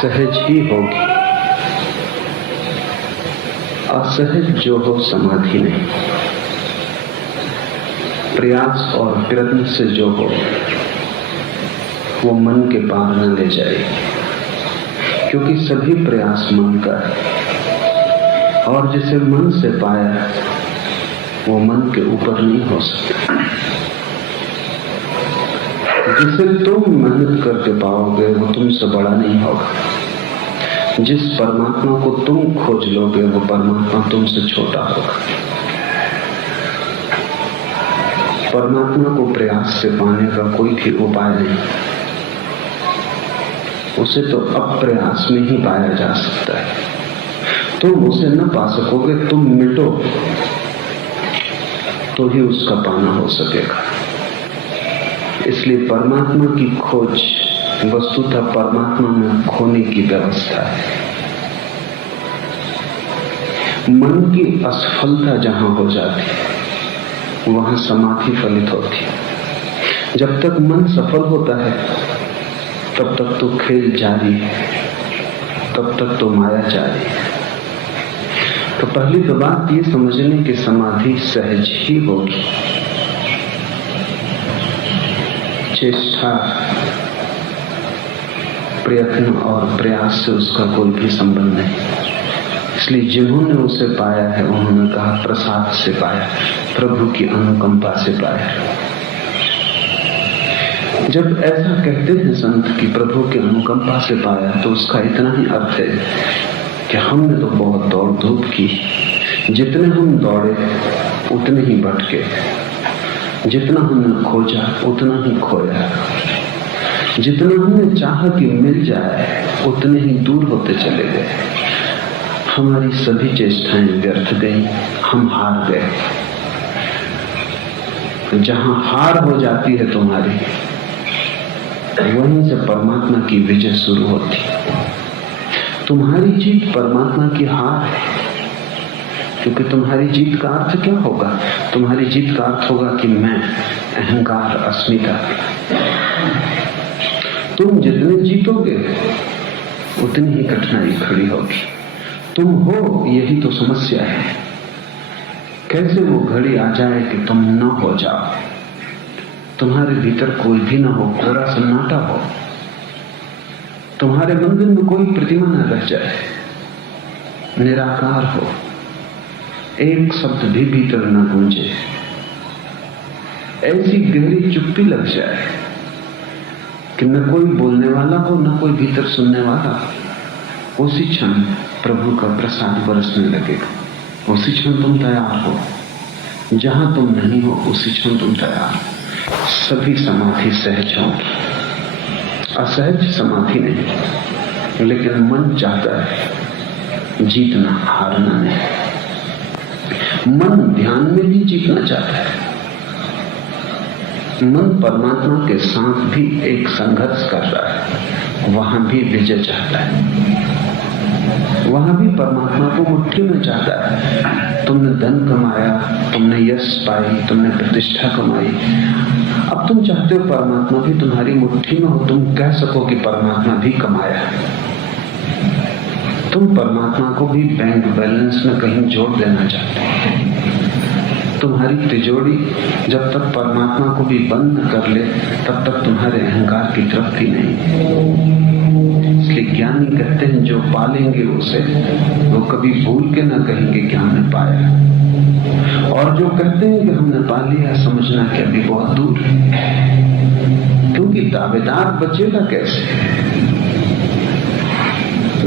सहज ही होगी। असहज जो हो समाधि नहीं। प्रयास और प्रयत्न से जो हो वो मन के पार न ले जाएगी, क्योंकि सभी प्रयास मन का है और जिसे मन से पाया वो मन के ऊपर नहीं हो सकता। जिसे तुम मेहनत करके पाओगे वो तुमसे बड़ा नहीं होगा। जिस परमात्मा को तुम खोज लोगे वो परमात्मा तुमसे छोटा होगा। परमात्मा को प्रयास से पाने का कोई भी उपाय नहीं, उसे तो अप्रयास में ही पाया जा सकता है। तुम उसे न पा सकोगे, तुम मिटो तो ही उसका पाना हो सकेगा। इसलिए परमात्मा की खोज वस्तुतः परमात्मा में खोने की व्यवस्था है। मन की असफलता जहां हो जाती वहां समाधि फलित होती। जब तक मन सफल होता है तब तक तो खेल जारी है, तब तक तो माया जारी है। तो पहली तो बात ये समझने की समाधि सहज ही होगी। चेष्टा, प्रयत्न और प्रयास से उसका कोई भी संबंध नहीं। इसलिए जिन्होंने उसे पाया है उन्होंने कहा प्रसाद से पाया, प्रभु की अनुकंपा से पाया। जब ऐसा कहते हैं संत कि प्रभु की अनुकंपा से पाया, तो उसका इतना ही अर्थ है कि हमने तो बहुत दौड़ धूप की, जितने हम दौड़े उतने ही भटके, जितना हमने खोजा उतना ही खोया, जितना हमने चाहा कि मिल जाए उतने ही दूर होते चले गए। हमारी सभी चेष्टाएं व्यर्थ गई, हम हार गए। जहां हार हो जाती है तुम्हारी, वहीं से परमात्मा की विजय शुरू होती। तुम्हारी जीत परमात्मा की हार है, क्योंकि तुम्हारी जीत का अर्थ क्या होगा? तुम्हारी जीत का अर्थ होगा कि मैं, अहंकार, अस्मिता। तुम जितने जीतोगे उतनी ही कठिनाई खड़ी होगी। तुम हो यही तो समस्या है। कैसे वो घड़ी आ जाए कि तुम न हो जाओ, तुम्हारे भीतर कोई भी ना हो, पूरा सन्नाटा हो, तुम्हारे मंदिर में कोई प्रतिमा न रह जाए, निराकार हो, एक शब्द भी भीतर न गूंजे, ऐसी गहरी चुप्पी लग जाए कि न कोई बोलने वाला हो, न कोई भीतर सुनने वाला। उसी क्षण प्रभु का प्रसाद बरसने लगेगा। उसी क्षण तुम तैयार हो। जहां तुम नहीं हो उसी क्षण तुम तैयार हो। सभी समाधि सहज होगी, असहज समाधि नहीं। लेकिन मन चाहता है जीतना, हारना नहीं। मन ध्यान में भी जीतना चाहता है। मन परमात्मा के साथ भी एक संघर्ष कर रहा है, वहां भी विजय चाहता है, वहां भी परमात्मा को मुट्ठी में चाहता है। तुमने धन कमाया, तुमने यश पाई, तुमने प्रतिष्ठा कमाई, अब तुम चाहते हो परमात्मा भी तुम्हारी मुट्ठी में हो। तुम कह सको कि परमात्मा भी कमाया। तुम परमात्मा को भी बैंक बैलेंस में कहीं जोड़ देना चाहते हो। तुम्हारी तिजोरी जब तक परमात्मा को भी बंद कर ले तब तक तुम्हारे अहंकार की तृप्ति नहीं। इसलिए ज्ञानी कहते हैं जो पालेंगे उसे, वो कभी भूल के ना कहेंगे कि हमने पाया। और जो कहते हैं कि हमने पा लिया, समझना कि अभी बहुत दूर है। क्योंकि दावेदार बचेगा कैसे?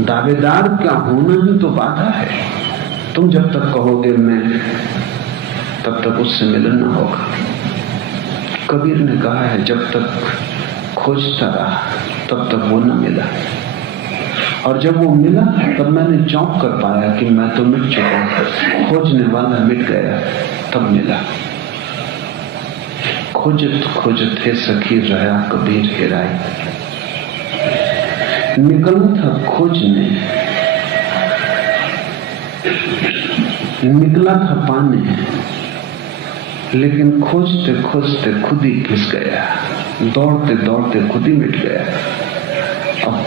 दावेदार का होना ही तो बाधा है। तुम जब तक कहोगे मैं, तब तक उससे मिलन ना होगा। कबीर ने कहा है जब तक खोजता रहा तब तक वो न मिला, और जब वो मिला तब मैंने चौंक कर पाया कि मैं तो मिट चुका। खोजने वाला मिट गया, तब मिला। खोजत खोजत हे सखी रहा कबीर हेराई। निकला था खोजने, निकला था पाने, लेकिन खोजते खोजते खुद ही घिस गया, दौड़ते दौड़ते खुद ही मिट गया। अब